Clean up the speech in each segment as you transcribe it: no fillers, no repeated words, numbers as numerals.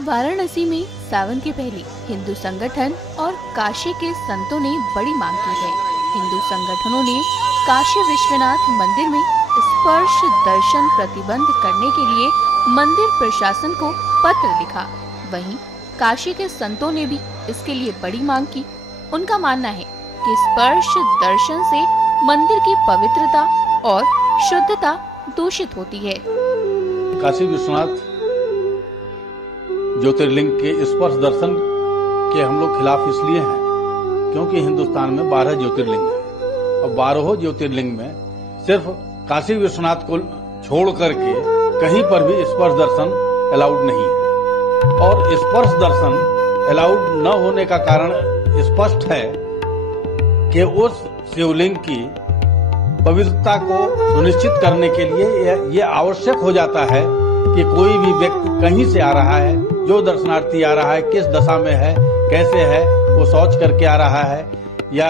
वाराणसी में सावन के पहले हिंदू संगठन और काशी के संतों ने बड़ी मांग की है। हिंदू संगठनों ने काशी विश्वनाथ मंदिर में स्पर्श दर्शन प्रतिबंध करने के लिए मंदिर प्रशासन को पत्र लिखा। वहीं काशी के संतों ने भी इसके लिए बड़ी मांग की। उनका मानना है कि स्पर्श दर्शन से मंदिर की पवित्रता और शुद्धता दूषित होती है। काशी विश्वनाथ ज्योतिर्लिंग के स्पर्श दर्शन के हम लोग खिलाफ इसलिए हैं क्योंकि हिंदुस्तान में 12 ज्योतिर्लिंग हैं और 12 ज्योतिर्लिंग में सिर्फ काशी विश्वनाथ को छोड़ करके कहीं पर भी स्पर्श दर्शन अलाउड नहीं है। और स्पर्श दर्शन अलाउड न होने का कारण स्पष्ट है कि उस शिवलिंग की पवित्रता को सुनिश्चित करने के लिए यह आवश्यक हो जाता है कि कोई भी व्यक्ति कहीं से आ रहा है, जो दर्शनार्थी आ रहा है, किस दशा में है, कैसे है, वो शौच करके आ रहा है या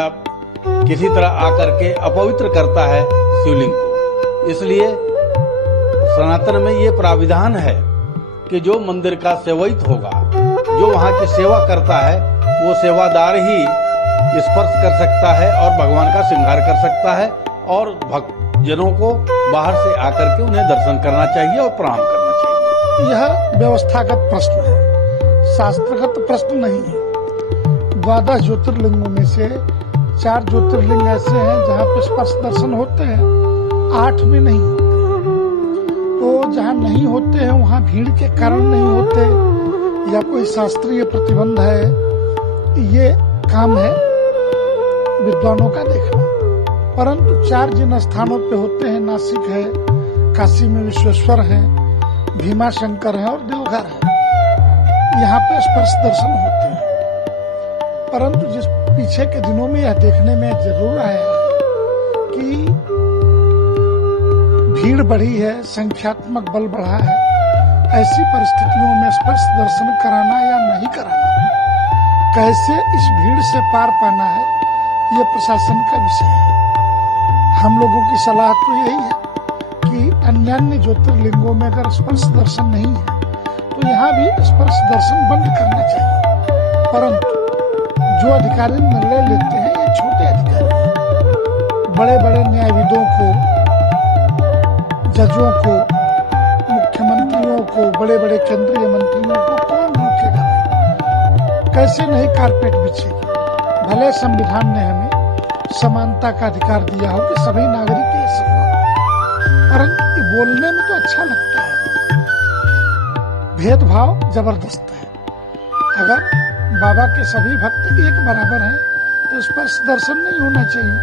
किसी तरह आकर के अपवित्र करता है शिवलिंग को। इसलिए सनातन में ये प्राविधान है कि जो मंदिर का सेवक होगा, जो वहाँ की सेवा करता है, वो सेवादार ही स्पर्श कर सकता है और भगवान का श्रृंगार कर सकता है और भक्तजनों को बाहर से आकर के उन्हें दर्शन करना चाहिए और प्रणाम करना चाहिए। यह व्यवस्थागत प्रश्न है, शास्त्रगत प्रश्न नहीं है। 12 ज्योतिर्लिंगों में से 4 ज्योतिर्लिंग ऐसे हैं जहाँ पे स्पर्श दर्शन होते हैं, 8 में नहीं होते। तो जहाँ नहीं होते हैं वहाँ भीड़ के कारण नहीं होते या कोई शास्त्रीय प्रतिबंध है, ये काम है विद्वानों का देखना। परंतु 4 जिन स्थानों पे होते हैं, नासिक है, काशी में विश्वेश्वर है, भीमा शंकर है और देवघर है, यहाँ पे स्पर्श दर्शन होते हैं। परंतु जिस पीछे के दिनों में यह देखने में जरूर आया है कि भीड़ बढ़ी है, संख्यात्मक बल बढ़ा है, ऐसी परिस्थितियों में स्पर्श दर्शन कराना या नहीं कराना, कैसे इस भीड़ से पार पाना है, ये प्रशासन का विषय है। हम लोगों की सलाह तो यही है कि अन्य ज्योतिर्लिंगों में अगर स्पर्श दर्शन नहीं है तो यहाँ भी स्पर्श दर्शन बंद करना चाहिए। परंतु जो अधिकारी निर्णय लेते हैं ये छोटे अधिकारी हैं। बड़े बड़े न्यायविदों को, जजों को, मुख्यमंत्रियों को, बड़े बड़े केंद्रीय मंत्रियों को कौन रोकेगा? कैसे नहीं कारपेट बिछेगी? भले संविधान ने हमें समानता का अधिकार दिया हो कि सभी नागरिक के समान, परंतु बोलने में तो अच्छा लगता है, भेदभाव जबरदस्त है। अगर बाबा के सभी भक्त एक बराबर हैं तो स्पर्श दर्शन नहीं होना चाहिए।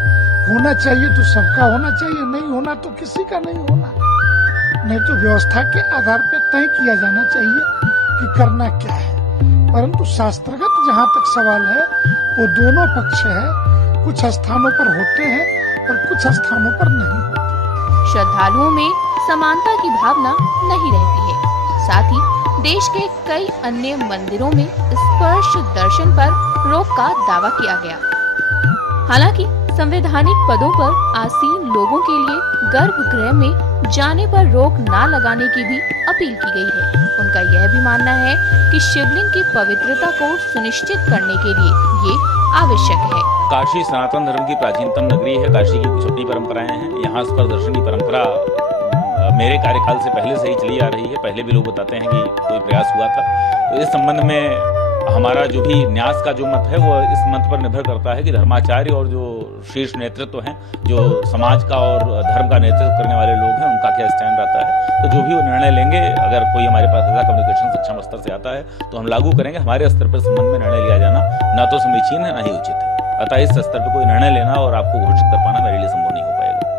होना चाहिए तो सबका होना चाहिए, नहीं होना तो किसी का नहीं होना। नहीं तो व्यवस्था के आधार पर तय किया जाना चाहिए कि करना क्या है। परंतु शास्त्रगत जहाँ तक सवाल है वो दोनों पक्ष है, कुछ स्थानों पर होते हैं और कुछ स्थानों पर नहीं होते। श्रद्धालुओं में समानता की भावना नहीं रहती है। साथ ही देश के कई अन्य मंदिरों में स्पर्श दर्शन पर रोक का दावा किया गया। हालांकि संवैधानिक पदों पर आसीन लोगों के लिए गर्भगृह में जाने पर रोक न लगाने की भी अपील की गई है। उनका यह भी मानना है कि शिवलिंग की पवित्रता को सुनिश्चित करने के लिए ये आवश्यक है। काशी सनातन धर्म की प्राचीनतम नगरी है। काशी की कुछ अपनी परंपराएं हैं। यहाँ स्पर्श दर्शन की परंपरा मेरे कार्यकाल से पहले से ही चली आ रही है। पहले भी लोग बताते हैं कि कोई प्रयास हुआ था। तो इस संबंध में हमारा जो भी न्यास का जो मत है वो इस मत पर निर्भर करता है कि धर्माचार्य और जो शीर्ष नेतृत्व हैं, जो समाज का और धर्म का नेतृत्व करने वाले लोग हैं, उनका क्या स्टैंड रहता है। तो जो भी वो निर्णय लेंगे, अगर कोई हमारे पास ऐसा कम्युनिकेशन सक्षम स्तर से आता है तो हम लागू करेंगे। हमारे स्तर पर संबंध में निर्णय लिया जाना न तो समीचीन है न ही उचित है। अतः इस स्तर पर कोई निर्णय लेना और आपको घोषित कर पाना मेरे लिए संभव नहीं हो पाएगा।